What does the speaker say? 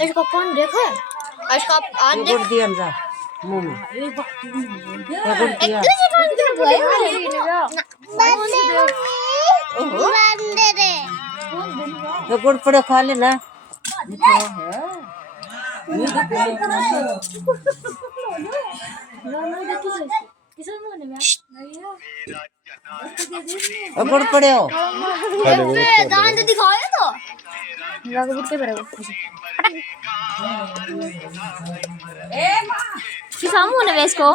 इसको कौन देखो इसका आज देख दिया जा मुंह में गुड़ पड़े खा लेना गुड़ पड़े हो दांत दिखाओ तो किसान मुंह ने इसको